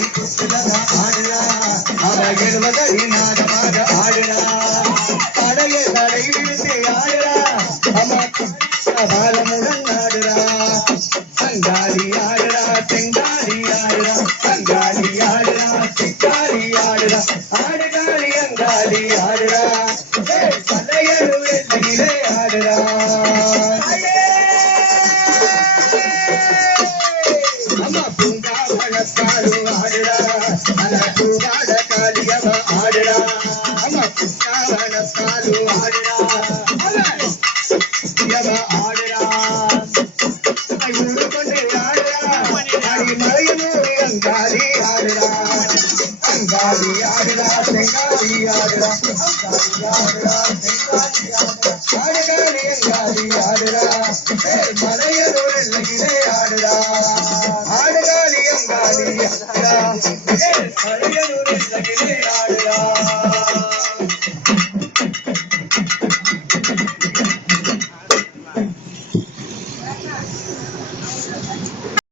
ஆடுறா அவ எழுவதடி நாடமாக ஆடுறா தடைய தடை விழுந்து ஆடுறா அம்மா பாலமுடன் ஆடுறா அங்காளி ஆடுறா செங்காளி ஆடுறா அங்காளி ஆடுறா செங்காளி ஆடுறா ஆடுகாளி அங்காளி ஆடுறா பதையருவிலே ஆடுறா அம்மா பூங்காவனத்தாரு ஆடுறா அந்த பூவாட காளியவ ஆடுறா அம்மா பூங்காவனத்தாரு ஆடுறா ஆடுறா ஊரு கொண்டு ஆடுறா அடிமலையனூர் அங்காளி ஆடுறா அங்காளி ஆடுறா செங்காளி ஆடுறா அங்காளி ஆடுறா செங்காளி ஆடுறா ஆடுகாளி அங்காளி ஆடுறா மலையனூர் எல்லையிலே ஆடுறா ஆடுகாளி அங்காளி ஆடுறா மலையனூர் எல்லையிலே ஆடுறா